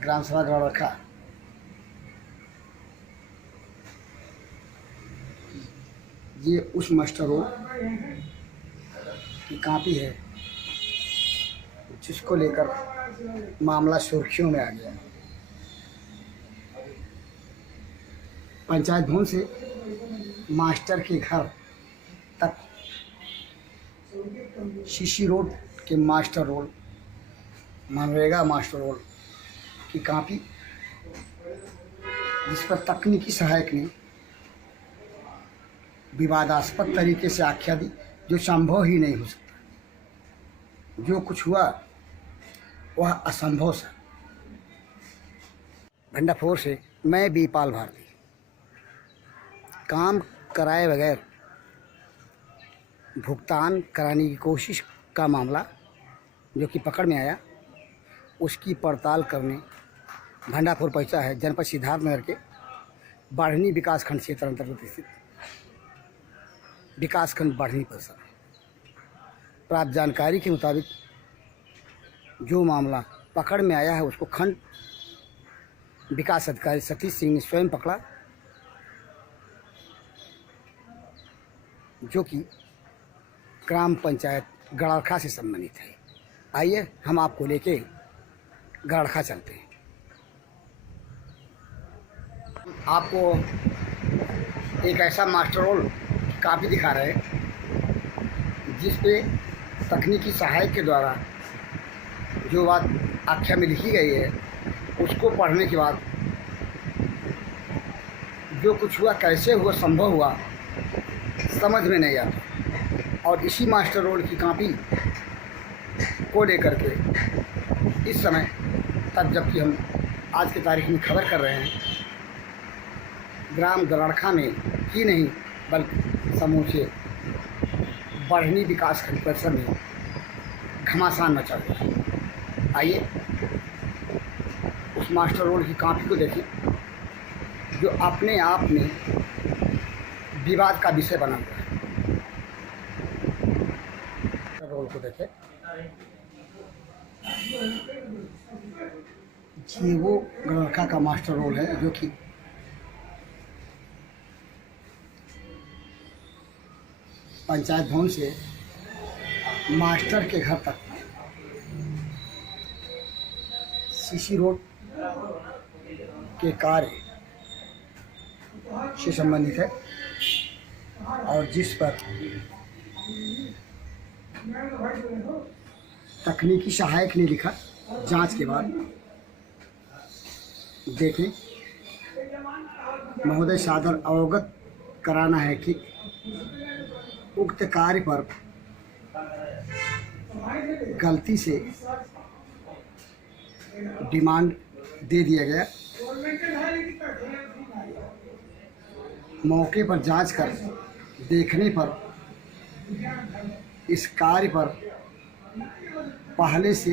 ग्राम सभा गढ़ रखा। ये उस मास्टर रोल की कॉपी है जिसको लेकर मामला सुर्खियों में आ गया। पंचायत भवन से मास्टर के घर तक सीसी रोड के मास्टर रोल, मनरेगा मास्टर रोल की कॉपी, जिस पर तकनीकी सहायक ने विवादास्पद तरीके से आख्या दी, जो संभव ही नहीं हो सकता। जो कुछ हुआ वह असंभव था। भंडाफोर से मैं बीपाल भारती, काम कराए बगैर भुगतान कराने की कोशिश का मामला जो कि पकड़ में आया, उसकी पड़ताल करने भंडाफोर पहुंचा है। जनपद सिद्धार्थनगर के बाढ़नी विकासखंड क्षेत्र अंतर्गत स्थित विकासखंड बाढ़नी परिसर। प्राप्त जानकारी के मुताबिक जो मामला पकड़ में आया है, उसको खंड विकास अधिकारी सतीश सिंह ने स्वयं पकड़ा, जो कि ग्राम पंचायत गड़रखा से संबंधित है। आइए हम आपको लेके गड़रखा चलते हैं। आपको एक ऐसा मास्टर रोल काफ़ी दिखा रहे हैं जिस पे तकनीकी सहायक के द्वारा जो बात आख्या में लिखी गई है, उसको पढ़ने के बाद जो कुछ हुआ, कैसे हुआ, संभव हुआ, समझ में नहीं आता। और इसी मास्टर रोल की कॉपी को लेकर के इस समय तक, जबकि हम आज की तारीख में खबर कर रहे हैं, ग्राम गड़रखा में ही नहीं बल्कि समूचे बाढ़नी विकासखंड परिसर में घमासान मचा हुआ है। आइए उस मास्टर रोल की कॉपी को देखें जो अपने आप में विवाद का विषय बना हुआ है। रोल को देखें, ये वो गड़रखा का मास्टर रोल है जो कि पंचायत भवन से मास्टर के घर तक सीसी रोड के कार्य से संबंधित है, और जिस पर तकनीकी सहायक ने लिखा। जांच के बाद देखें, महोदय सादर अवगत कराना है कि उक्त कार्य पर गलती से डिमांड दे दिया गया। मौके पर जांच कर देखने पर इस कार्य पर पहले से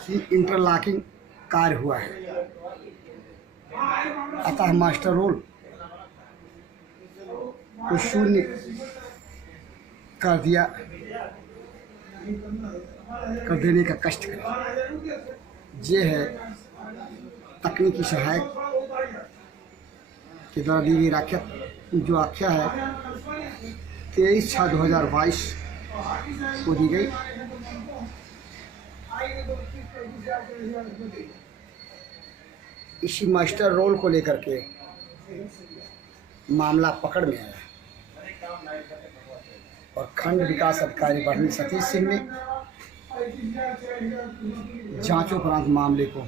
ही इंटरलॉकिंग कार्य हुआ है, अतः मास्टर रोल को शून्य कर देने का कष्ट करें। ये है तकनीकी सहायक के द्वारा दी गई आख्या, जो आख्या है 23/6/2022 को दी गई। इसी मास्टर रोल को लेकर के मामला पकड़ में आया और खंड विकास अधिकारी बाढ़नी सतीश सिंह ने जांचोपरांत मामले को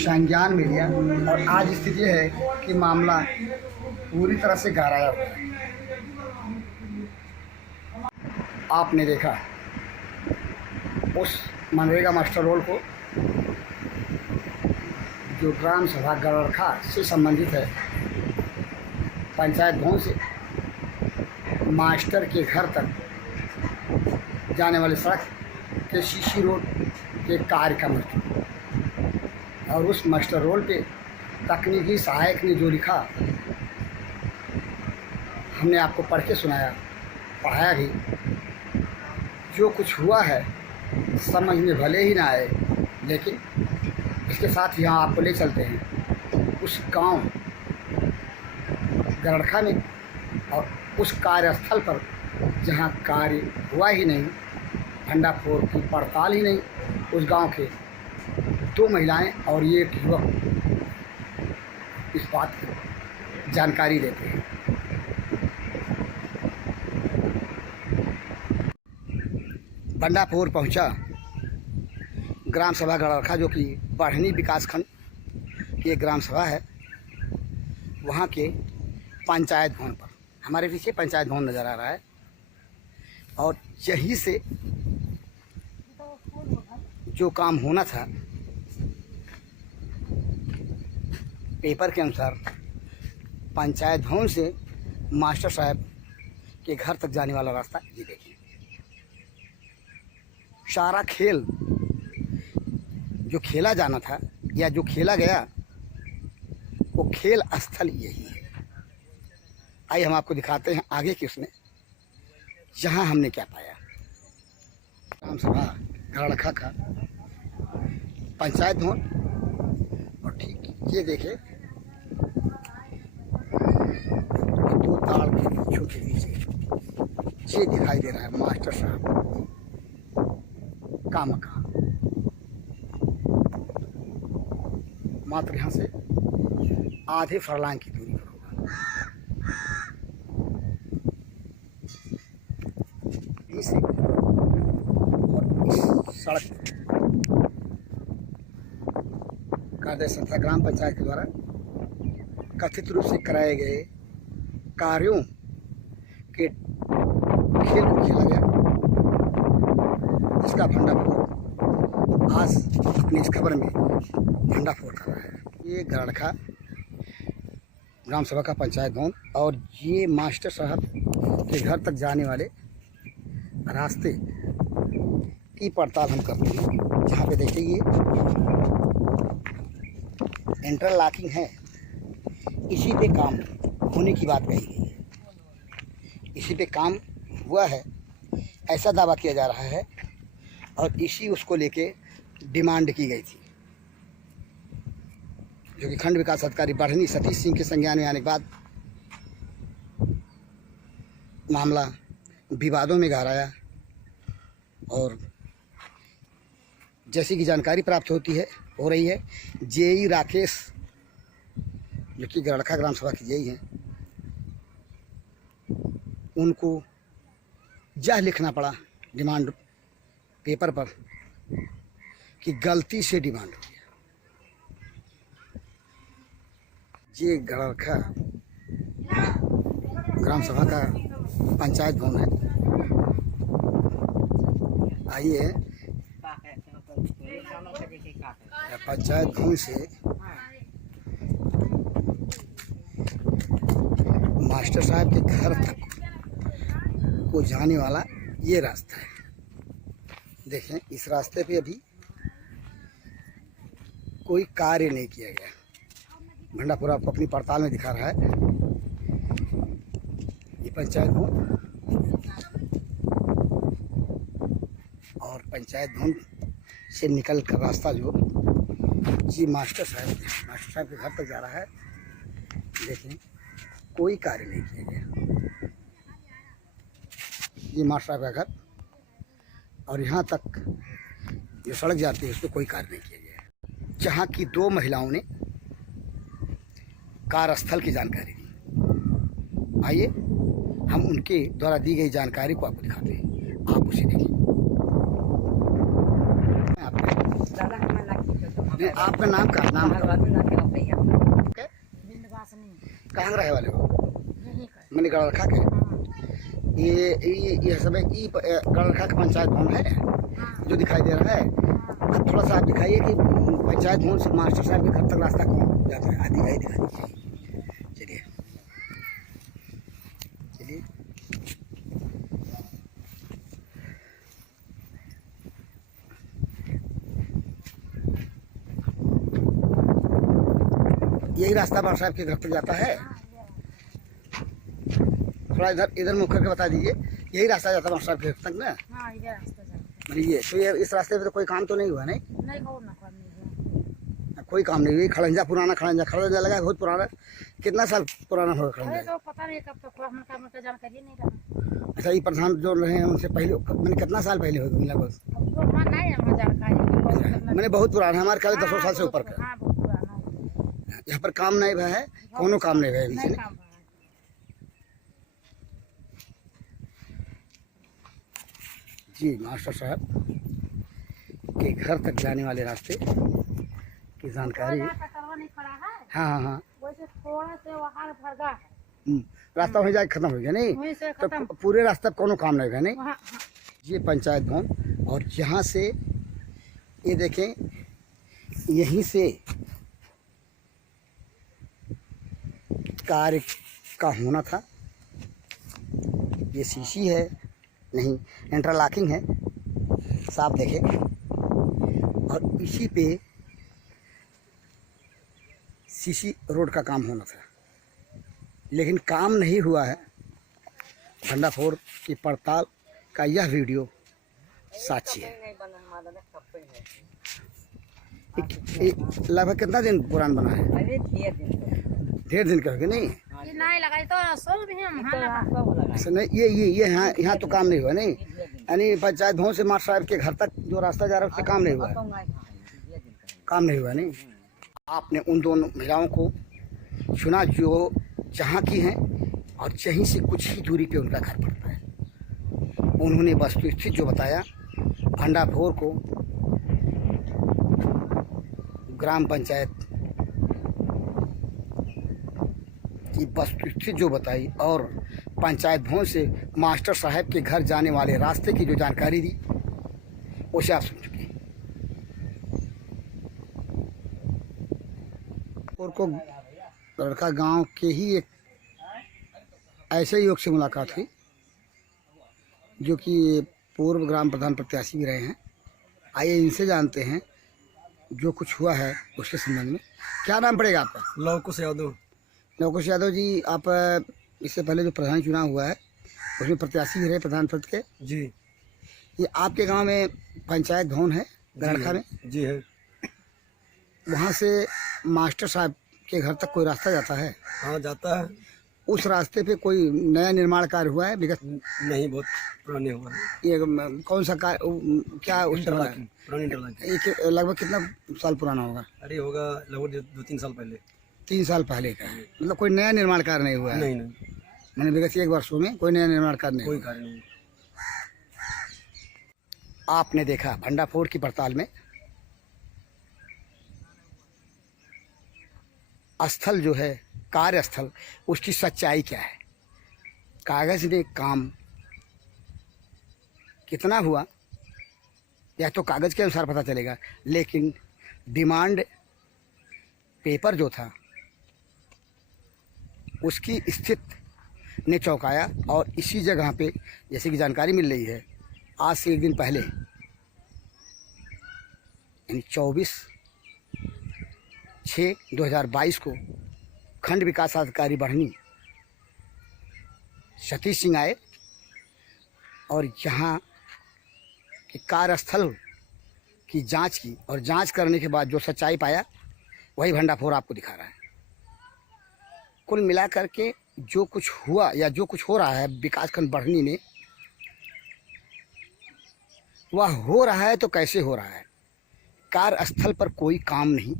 संज्ञान में लिया। और आज स्थिति है कि मामला पूरी तरह से गहराया हुआ है। आपने देखा उस मनरेगा मास्टर रोल को जो ग्राम सभा गड़रखा से संबंधित है। पंचायत भवन से मास्टर के घर तक जाने वाले सड़क के सीसी रोड के कार्य का मतलब, और उस मास्टर रोल पे तकनीकी सहायक ने जो लिखा, हमने आपको पढ़ के सुनाया, पढ़ाया भी। जो कुछ हुआ है समझ में भले ही ना आए, लेकिन इसके साथ यहाँ आपको ले चलते हैं उस गांव गरड़खा में, और उस कार्यस्थल पर जहाँ कार्य हुआ ही नहीं, भंडाफोड़ की पड़ताल ही नहीं, उस गांव के 2 महिलाएं और एक युवक इस बात की जानकारी देते हैं। भंडाफोड़ पहुंचा ग्राम सभा गरड़खा, जो कि बढ़नी विकासखंड की एक ग्राम सभा है, वहाँ के पंचायत भवन पर। हमारे पीछे पंचायत भवन नज़र आ रहा है, और यहीं से जो काम होना था, पेपर के अनुसार पंचायत भवन से मास्टर साहब के घर तक जाने वाला रास्ता ये देखिए। सारा खेल जो खेला जाना था या जो खेला गया, वो खेल स्थल यही है। आइए हम आपको दिखाते हैं आगे की उसमें जहाँ हमने क्या पाया। ग्राम सभा गरड़खा का पंचायत भवन, और ठीक ये देखे 2 ताड़ के वृक्षों के पीछे ये दिखाई दे रहा है मास्टर साहब का मकान। मात्र यहाँ से आधे फरलांग की दूरी पर होगा। इस सड़क कार्य संस्था ग्राम पंचायत के द्वारा कथित रूप से कराए गए कार्यों के खेल को खेला गया, इसका भंडाफोड़ आज अपनी इस खबर में भंडाफोड़ कर रहा है। ये गरड़खा ग्राम सभा का पंचायत भवन, और ये मास्टर साहब के घर तक जाने वाले रास्ते की पड़ताल हम करते हैं। जहाँ पे देखिए ये इंटरलॉकिंग है, इसी पे काम होने की बात कही गई है। इसी पे काम हुआ है ऐसा दावा किया जा रहा है, और इसी उसको लेके डिमांड की गई थी, जो कि खंड विकास अधिकारी बढ़नी सतीश सिंह के संज्ञान में आने के बाद मामला विवादों में गहराया। और जैसी कि जानकारी प्राप्त हो रही है, जेई राकेश, जो कि गरड़खा ग्राम सभा की जेई हैं, उनको यह लिखना पड़ा डिमांड पेपर पर कि गलती से डिमांड हो गया। ये गरड़खा ग्राम सभा का पंचायत भवन है। आइए पंचायत भवन से मास्टर साहब के घर तक को जाने वाला ये रास्ता है। देखें, इस रास्ते पे अभी कोई कार्य नहीं किया गया। भंडाफोड़ आपको अपनी पड़ताल में दिखा रहा है। ये पंचायत भवन, और पंचायत भवन से निकल कर रास्ता जो जी मास्टर साहब के घर तक जा रहा है। देखें, कोई कार्य नहीं किया गया। ये मास्टर साहब का घर, और यहाँ तक जो सड़क जाती है उस पर कोई कार्य नहीं किया गया। जहाँ की 2 महिलाओं ने कार्यस्थल की जानकारी दी। आइए हम उनके द्वारा दी गई जानकारी को आपको दिखाते हैं, आप उसे देखिए। आपका नाम का नाम कहाँ रहे वाले हो? मैंने गरड़खा के ये सब गरड़खा का पंचायत भवन है जो दिखाई दे रहा है। अब थोड़ा सा आप दिखाइए कि पंचायत भवन से मास्टर साहब के घर तक रास्ता कौन जाता है। आदि दिखा दीजिए। चलिए चलिए, यही रास्ता मास्टर साहब के घर तक जाता है। थोड़ा इधर मुख करके बता दीजिए। यही रास्ता जाता है मास्टर साहब के घर तक ना? हाँ, इधर रास्ता जाता मतलब ये तो ये इस रास्ते पे तो कोई काम तो नहीं हुआ नहीं? नहीं हो ना काम नहीं हुआ। कोई काम नहीं हुई। खड़ंजा पुराना, खड़ंजा लगा है बहुत पुराना। कितना साल पुराना होगा अरे खड़ंजा? तो पता नहीं कब तक हुआ, हमका जानकारी नहीं रहा। अच्छा, ये प्रधान जो रहे हैं उनसे पहले मैंने कितना साल पहले होगा लगभग? अब तो हमारा नहीं है, हमारा जानकारी मैंने बहुत पुराना है, हमारे ख्याल 10 साल से ऊपर का। हाँ बहुत पुराना है। यहाँ पर काम नहीं हुआ है, कोनो काम नहीं हुआ है नहीं बीच काम हुआ है। जी मास्टर साहब के घर तक जाने वाले रास्ते की जानकारी। यहाँ का करवा नहीं पड़ा है, हाँ हाँ हाँ। वैसे थोड़ा से वहाँ भरगा है, रास्ता वहीं जाके खत्म हो गया नहीं? वहीं से तो खत्म। पूरे रास्ते पर कोनो काम नहीं हुआ नहीं? वहाँ ये पंचायत भवन, और यहाँ से ये देखें, यहीं से कार्य का होना था। ये शीशी है, नहीं इंटरलॉकिंग है, साफ देखें। और इसी पे सीसी रोड का काम होना था, लेकिन काम नहीं हुआ है। भंडाफोड़ की पड़ताल का यह वीडियो साक्षी है। लगभग कितना दिन पुराना बना है? 1.5 दिन का हो गया नहीं? ये नहीं लगाई तो सोल भी हम हाँ लगा। अच्छा, नहीं ये यहाँ तो काम नहीं हुआ नहीं? यानी पंचायत भवन से मास्टर साहब के घर तक जो रास्ता जा रहा है उससे काम नहीं हुआ है? काम नहीं हुआ नहीं? आपने उन दोनों महिलाओं को सुना जो जहाँ की हैं और यहीं से कुछ ही दूरी पे उनका घर पड़ता है। उन्होंने वस्तुस्थिति जो बताया भंडाफोड़ को ग्राम पंचायत की वस्तुस्थिति जो बताई और पंचायत भवन से मास्टर साहब के घर जाने वाले रास्ते की जो जानकारी दी, उसे आप सुन चुके हैं। और को लड़का गांव के ही एक ऐसे युवक से मुलाकात हुई जो कि पूर्व ग्राम प्रधान प्रत्याशी भी रहे हैं। आइए इनसे जानते हैं जो कुछ हुआ है उसके संबंध में। क्या नाम पड़ेगा आपका? लवकुश यादव। लवकुश यादव जी, आप इससे पहले जो प्रधान चुनाव हुआ है उसमें प्रत्याशी भी रहे प्रधान पद के। जी। ये आपके गांव में पंचायत भवन है गड़खा में? जी है। वहाँ से मास्टर साहब के घर तक कोई रास्ता जाता है? हाँ जाता है। उस रास्ते पे कोई नया निर्माण कार्य हुआ है विगत? नहीं, बहुत पुराने हुआ है। ये कौन सा कार्य, क्या उस तरह है? पुरानी इंटरलॉकिंग। ये लगभग कितना साल पुराना होगा? अरे होगा लगभग 2-3 साल पहले। 3 साल पहले का है। मतलब कोई नया निर्माण कार्य नहीं हुआ है? नहीं नहीं, मैंने विगत 1 वर्षों में कोई नया निर्माण कार्य नहीं कोई हुआ। कार्य नहीं। आपने देखा भंडाफोड़ की पड़ताल में स्थल जो है, कार्यस्थल, उसकी सच्चाई क्या है। कागज में काम कितना हुआ या तो कागज के अनुसार पता चलेगा, लेकिन डिमांड पेपर जो था उसकी स्थिति ने चौंकाया। और इसी जगह पे जैसे कि जानकारी मिल रही है, आज से 1 दिन पहले यानी 24/6/2022 को खंड विकास अधिकारी बढ़नी सतीश सिंह आए और यहाँ के कार्यस्थल की जांच की, और जांच करने के बाद जो सच्चाई पाया वही भंडाफोड़ आपको दिखा रहा है। कुल मिलाकर के जो कुछ हुआ या जो कुछ हो रहा है विकासखंड बढ़नी में, वह हो रहा है तो कैसे हो रहा है? कार्यस्थल पर कोई काम नहीं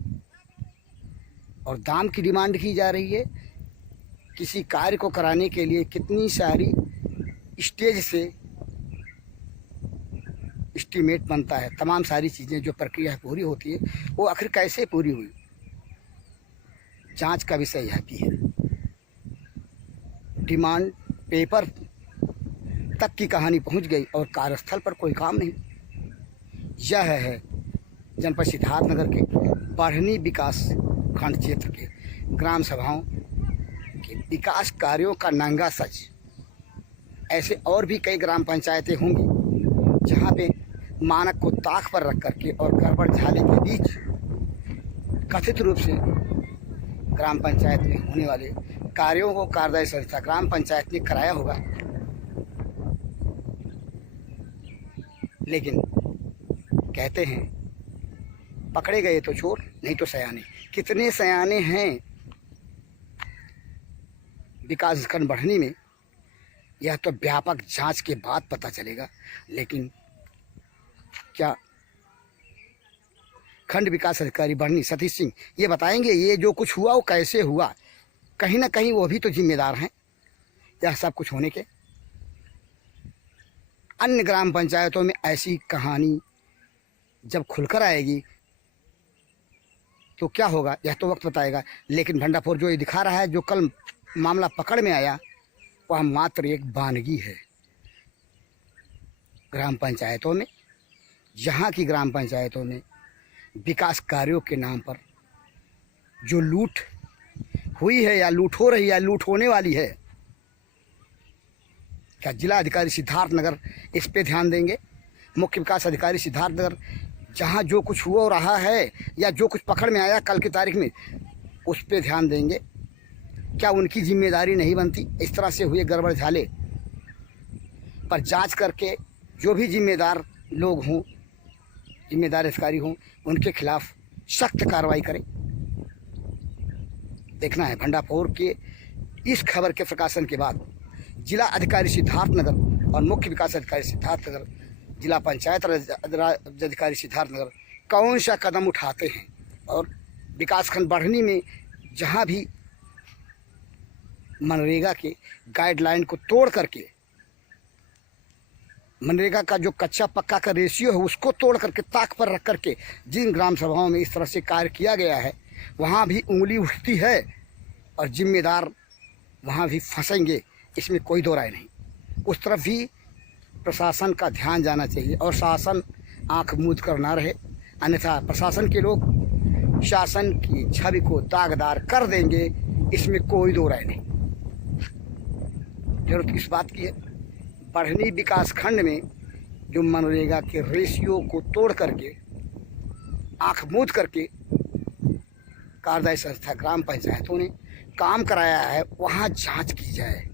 और दाम की डिमांड की जा रही है। किसी कार्य को कराने के लिए कितनी सारी स्टेज से एस्टीमेट बनता है, तमाम सारी चीज़ें जो प्रक्रिया पूरी होती है वो आखिर कैसे पूरी हुई, जांच का विषय यह भी है। डिमांड पेपर तक की कहानी पहुंच गई और कार्यस्थल पर कोई काम नहीं। यह है जनपद सिद्धार्थनगर के बढ़नी विकास खंड क्षेत्र के ग्राम सभाओं के विकास कार्यों का नंगा सच। ऐसे और भी कई ग्राम पंचायतें होंगी जहां पे मानक को ताक पर रख करके और गड़बड़ झाले के बीच कथित रूप से ग्राम पंचायत में होने वाले कार्यों को कार्यदायी संस्था ग्राम पंचायत ने कराया होगा, लेकिन कहते हैं पकड़े गए तो चोर नहीं तो सयाने। कितने सयाने हैं विकास खंड बढ़नी में, यह तो व्यापक जांच के बाद पता चलेगा। लेकिन क्या खंड विकास अधिकारी बढ़नी सतीश सिंह ये बताएंगे ये जो कुछ हुआ वो कैसे हुआ? कहीं ना कहीं वो भी तो जिम्मेदार हैं यह सब कुछ होने के। अन्य ग्राम पंचायतों में ऐसी कहानी जब खुलकर आएगी तो क्या होगा यह तो वक्त बताएगा। लेकिन भंडारपुर जो ये दिखा रहा है, जो कल मामला पकड़ में आया, वह मात्र एक वानगी है। ग्राम पंचायतों में, यहाँ की ग्राम पंचायतों में विकास कार्यों के नाम पर जो लूट हुई है या लूट हो रही है या लूट होने वाली है, क्या जिला अधिकारी सिद्धार्थनगर इस पे ध्यान देंगे? मुख्य विकास अधिकारी सिद्धार्थनगर जहाँ जो कुछ हुआ रहा है या जो कुछ पकड़ में आया कल की तारीख में, उस पे ध्यान देंगे? क्या उनकी जिम्मेदारी नहीं बनती? इस तरह से हुए गड़बड़ झाले पर जांच करके जो भी जिम्मेदार लोग हों, जिम्मेदार अधिकारी हों, उनके खिलाफ सख्त कार्रवाई करें। देखना है भंडारपुर के इस खबर के प्रकाशन के बाद जिला अधिकारी सिद्धार्थनगर और मुख्य विकास अधिकारी सिद्धार्थनगर, जिला पंचायत राज अधिकारी सिद्धार्थनगर कौन सा कदम उठाते हैं और विकासखंड बढ़नी में जहां भी मनरेगा के गाइडलाइन को तोड़ करके, मनरेगा का जो कच्चा पक्का का रेशियो है उसको तोड़ करके ताक पर रख करके जिन ग्राम सभाओं में इस तरह से कार्य किया गया है, वहाँ भी उंगली उठती है और जिम्मेदार वहाँ भी फंसेंगे, इसमें कोई दो राय नहीं। उस तरफ भी प्रशासन का ध्यान जाना चाहिए और शासन आंख मूंद कर ना रहे, अन्यथा प्रशासन के लोग शासन की छवि को दागदार कर देंगे, इसमें कोई दो राय नहीं। जरूरत किस बात की है? बढ़नी विकास खंड में जो मनरेगा के रेशियो को तोड़ करके, आंख मूंद करके कार्यदायी संस्था ग्राम पंचायतों ने काम कराया है, वहाँ जांच की जाए।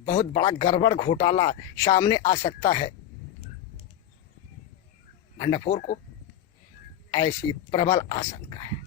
बहुत बड़ा गड़बड़ घोटाला सामने आ सकता है। भंडारपुर को ऐसी प्रबल आशंका है।